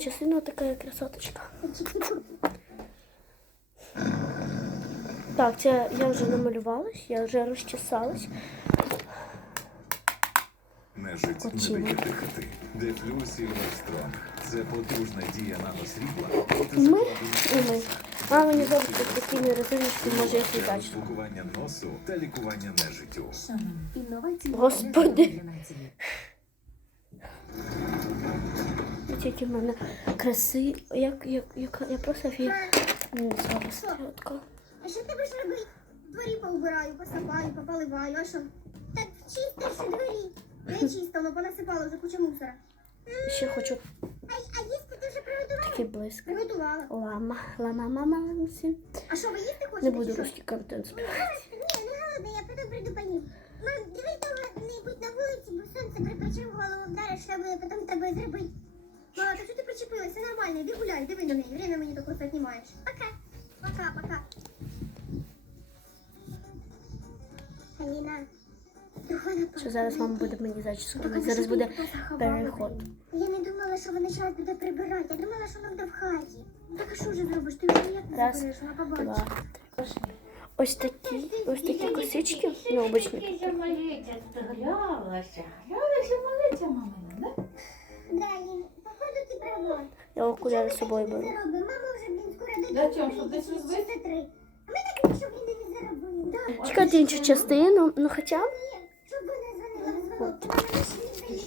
Частина така красоточка. Так, це я вже намалювалась, я вже розчесалась. Нежить Кочіна. не дає дихати. Дефлю Сільверстронг. Це потужна дія наносрібла проти ми, і ми. А мені зробить такими резиночки, може я для світачку. розблокування носу та лікування нежиттю. Інновації Господи. для нації. Ось які в мене краси. Як, як, як, я просто фі... М, А що ти будеш робити? Дворі поубираю, посапаю, пополиваю, а що? Так чисто що дворі. Не чисто, воно понасипало вже куча мусора. Ще хочу А, а їсти ти вже приготувала? такий блиск. Приготувала. Лама, лама, мама, ламсі. А що ви їсти хочете? Не буду русський контент збирати. Ні, не голодна, я потім прийду поїм. Мам, дивись кого-небудь на вулиці, бо сонце припече в голову вдариш, я потім тебе зробити. Мама, то що ти причепилася? Все нормально, іди гуляй, диви на неї. Время мені таке знімаєш. Пока. Пока, пока. Аліна. Що зараз мама буде мені зачіску робити. Зараз буде переход. Я не думала, що вона зараз буде прибирати. Я думала, що вона буде в хаті. Так а що вже зробиш? Ти вже ніяк не Раз, забереш, вона побачить. Два, три. Ось такі, ось такі косички. Ну, обичні. Тільки молиться, гралася. Гралася, молиться, мамина, да? Я окуляри з собою беру. Для чого, щоб десь розбити? Чекайте іншу частину, ну хоча Ні,